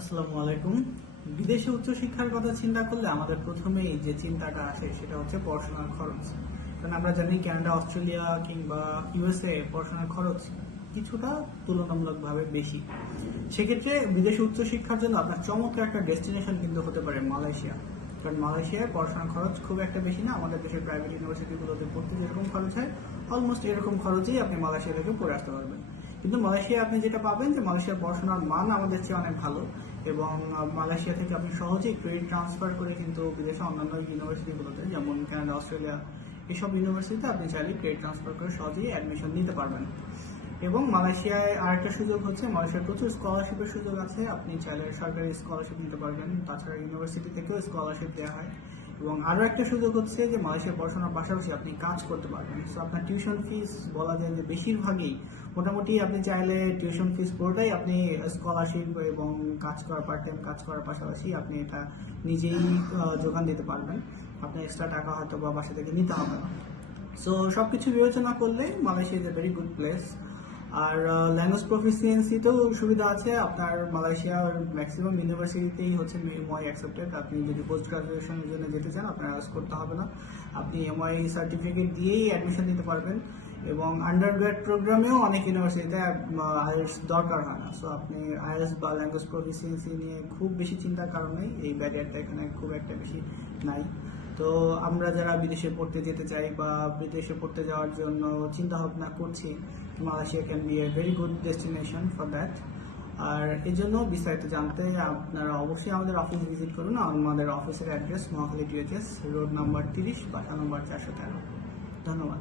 আসসালামু আলাইকুম। বিদেশে উচ্চশিক্ষার কথা চিন্তা করলে আমাদের প্রথমেই যে চিন্তাটা আসে সেটা হচ্ছে পড়াশোনার খরচ। কারণ আমরা জানি কানাডা অস্ট্রেলিয়া কিংবা ইউএসএ পড়াশোনার খরচ কিছুটা তুলনামূলকভাবে বেশি। সেক্ষেত্রে বিদেশে উচ্চশিক্ষার জন্য আপনার চমৎকার একটা ডেস্টিনেশন কিন্তু হতে পারে মালয়েশিয়া। কারণ মালয়েশিয়ায় পড়াশোনার খরচ খুব একটা বেশি না। আমাদের দেশের প্রাইভেট ইউনিভার্সিটিগুলোতে পড়তে যেরকম খরচ হয় অলমোস্ট এরকম খরচেই আপনি মালয়েশিয়া থেকে পড়ে আসতে পারবেন। কিন্তু মালয়েশিয়া আপনি যেটা পাবেন যে মালয়েশিয়ার পড়াশোনার মান আমাদের চেয়ে অনেক ভালো এবং মালয়েশিয়া থেকে আপনি সহজেই ক্রেডিট ট্রান্সফার করে কিন্তু বিদেশে অন্যান্য ইউনিভার্সিটিগুলোতে যেমন কানাডা অস্ট্রেলিয়া এসব ইউনিভার্সিটিতে আপনি চাইলে ক্রেডিট ট্রান্সফার করে সহজেই অ্যাডমিশন নিতে পারবেন। এবং মালয়েশিয়ায় আরেকটা সুযোগ হচ্ছে মালয়েশিয়ার প্রচুর স্কলারশিপের সুযোগ আছে। আপনি চাইলে সরকারি স্কলারশিপ নিতে পারবেন। তাছাড়া ইউনিভার্সিটি থেকেও স্কলারশিপ দেওয়া হয়। এবং আরও একটা সুযোগ হচ্ছে যে মালয়েশিয়ার পড়াশোনার পাশাপাশি আপনি কাজ করতে পারবেন। সো আপনার টিউশন ফিস বলা যায় যে বেশিরভাগই মোটামুটি আপনি চাইলে টিউশন ফিস পুরোটাই আপনি স্কলারশিপ এবং কাজ করার পার্ট টাইম কাজ করার পাশাপাশি আপনি এটা নিজেই যোগান দিতে পারবেন। আপনার এক্সট্রা টাকা হয়তো বা বাসা থেকে নিতে হবে না। সো কিছু বিবেচনা করলে Malaysia is a very good place R language প্রফিসিয়েন্সিতেও সুবিধা আছে। আপনার মালয়েশিয়ার ম্যাক্সিমাম ইউনিভার্সিটিতেই হচ্ছে এমওয়াই অ্যাকসেপ্টেড আপনি যদি পোস্ট গ্রাজুয়েশনের জন্য যেতে চান, আপনার আর্স করতে হবে না। আপনি এমওয়াই সার্টিফিকেট দিয়েই অ্যাডমিশন নিতে পারবেন। এবং আন্ডার গ্রেড প্রোগ্রামেও অনেক ইউনিভার্সিটিতে আইএলস দরকার হয় না। সো আপনি আইএলস বা ল্যাঙ্গুয়েজ প্রফিসিয়েন্সি নিয়ে খুব বেশি চিন্তার কারণেই এই ব্যারিয়ারটা এখানে খুব একটা বেশি নাই। তো আমরা যারা বিদেশে পড়তে যেতে চাই বা বিদেশে পড়তে যাওয়ার জন্য চিন্তা ভাবনা করছি, Malaysia can be a very good destination for that আর এই জন্য বিস্তারিত জানতে আপনারা অবশ্যই আমাদের অফিস ভিজিট করুন। আমাদের অফিসের address Mohakhali THS road number তিরিশ, বাসা নম্বর চারশো তেরো। ধন্যবাদ।